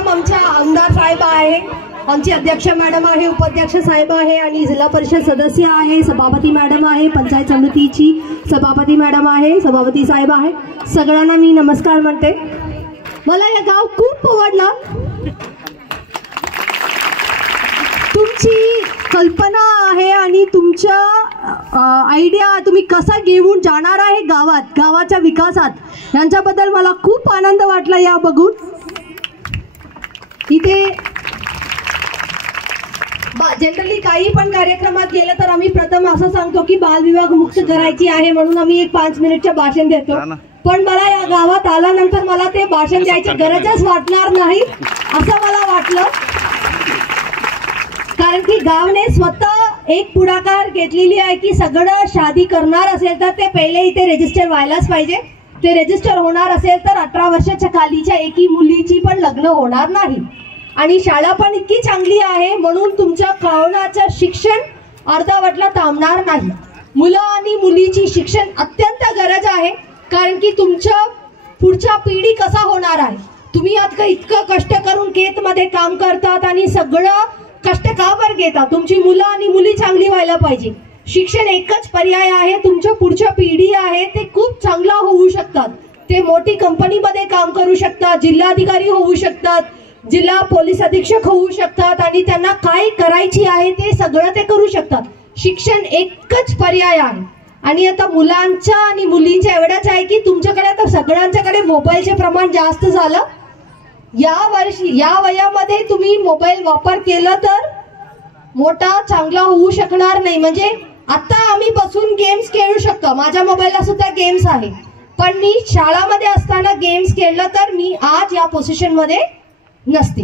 सर्वप्रथम आमच्या आमदार साहेब आहे, आमची अध्यक्ष मॅडम आहे, उपाध्यक्ष साहेब आहे आणि जिल्हा परिषद सदस्य आहे, सभापती मॅडम आहे, पंचायत समितीची सभापती मॅडम आहे, सभापती साहेब आहे, सगळ्यांना मी नमस्कार म्हणते। मला हे गाव खूप आवडलं। तुमची कल्पना आहे आणि तुमच्या आयडिया तुम्ही कसा घेऊन जाणार आहे गावाच्या विकासात यांच्याबद्दल मला खूप आनंद वाटला या बघून। इथे जनरली काही पण कार्यक्रमात गेलं तर आम्ही प्रथम असं सांगतो की बालविवाह मुक्त करायची आहे म्हणून आम्ही एक 5 मिनिटचं भाषण देतो, पण मला या गावात आल्यानंतर मला ते भाषण द्यायची गरजच वाटणार नाही असं मला वाटलं, कारण की गावने स्वतः एक पुढाकार घेतलेली आहे की सगळं शादी करणार असेल तर ते पहिले इथे रजिस्टर व्हायलाच पाहिजे। ते रजिस्टर होणार असेल तर 18 वर्षाच्या खालीच्या एकी मुलीची पण लग्न होणार नाही आणि शाळा पण इतकी चांगली आहे म्हणून तुमच्या गावाचं शिक्षण अर्धवटला थांबणार नाही। मुलं आणि मुलीची शिक्षण अत्यंत गरज आहे, कारण की तुमच्या पुढच्या पिढी कसा होणार आहे। तुम्ही आता इतकं कष्ट करून खेतमध्ये काम करतात आणि सगळं कष्ट का बरं घेता? तुमची मुलं आणि मुली चांगली व्हायला पाहिजे। शिक्षण एकच पर्याय आहे, तुमच्या पुढच्या पिढी आहे ते खूप चांगला होऊ शकतात, ते मोठी कंपनीमध्ये काम करू शकतात, जिल्हाधिकारी होऊ शकतात, जिल्हा पोलीस अधीक्षक होऊ शकतात आणि त्यांना काय करायची आहे ते सगळं ते करू शकतात। शिक्षण एकच पर्याय आहे आणि आता मुलांच्या आणि मुलींच्या एवढंच आहे की तुमच्याकडे तर सगळ्यांच्याकडे मोबाईलचे प्रमाण जास्त झालं। या वयामध्ये तुम्ही मोबाईल वापर केला तर मोठा चांगला होऊ शकणार नाही। म्हणजे आता आम्ही बसून गेम्स खेळू शकतो, माझ्या मोबाईलला सुद्धा गेम्स आहे, पण मी शाळामध्ये असताना गेम्स खेळलं तर मी आज या पोझिशन मध्ये नसती।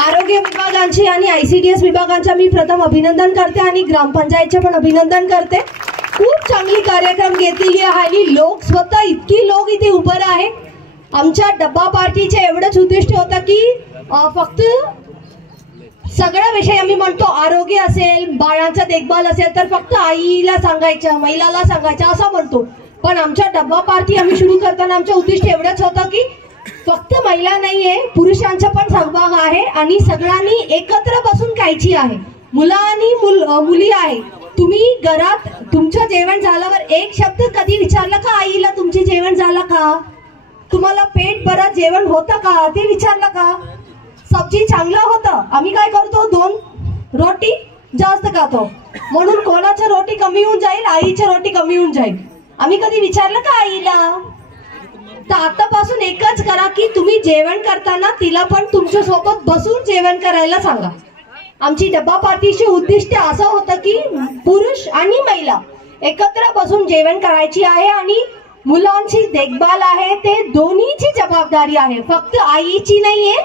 आरोग्य विभागांची आणि ICDS विभागांचा मी प्रथम अभिनंदन करते आणि ग्रामपंचायतचे पण अभिनंदन करते। खूप चांगली कार्यक्रम घेतलेली आहे आणि लोक स्वतः इतकी लोक इथे उभं आहे। आमच्या डब्बा पार्टीचे एवढंच उद्दिष्ट होतं की फक्त सगळा विषय आम्ही म्हणतो आरोग्य असेल, बाळांचा देखभाल असेल तर फक्त आईला सांगायचं, महिलाला सांगायचं असं म्हणतो, पण आमच्या डब्बा पार्टी आम्ही सुरू करताना आमचं उद्दिष्ट एवढंच होतं की फक्त महिला नाहीये, पुरुषांचा पण सहभाग आहे आणि सगळ्यांनी एकत्र बसून खायची आहे। मुलं आणि मुली आहे, तुम्ही घरात तुमचं जेवण झाल्यावर एक शब्द कधी विचारलं का आईला तुमचे जेवण झालं का, तुम्हाला पेट भरत जेवण होतं का ते विचारलं का, सब्जी चांगलं होतं? आम्ही काय करतो 2 रोटी जास्त खातो म्हणून कोणाची रोटी कमी होऊन जाईल, आईची रोटी कमी होऊन जाईल। आम्ही कधी विचारलं का आईला? तर आतापासून एकच करा की तुम्ही जेवण करताना तिला पण तुमच्या सोबत बसून जेवण करायला सांगा। आमची डब्बा पार्टीचे उद्दिष्ट असं होतं की पुरुष आणि महिला एकत्र बसून जेवण करायची आहे आणि मुलांची देखभाल आहे ते दोन्हीची जबाबदारी आहे, फक्त आईची नाहीये,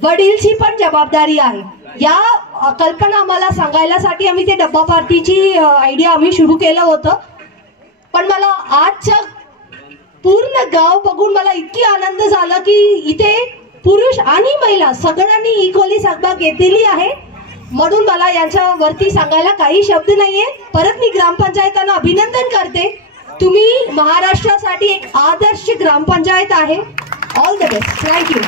वडीलची पण जबाबदारी आहे। या कल्पना आम्हाला सांगायलासाठी आम्ही ते डब्बा पार्टीची आयडिया आम्ही सुरू केलं होतं, पण मला आजच्या पूर्ण गाव बघून मला इतकी आनंद झाला की इथे पुरुष आणि महिला सगळ्यांनी इक्वली सहभाग घेतलेली आहे, म्हणून मला यांच्यावरती सांगायला काही शब्द नाहीये। परत मी ग्रामपंचायतांना अभिनंदन करते, तुम्ही महाराष्ट्रासाठी एक आदर्श ग्रामपंचायत आहे। All the best, thank you.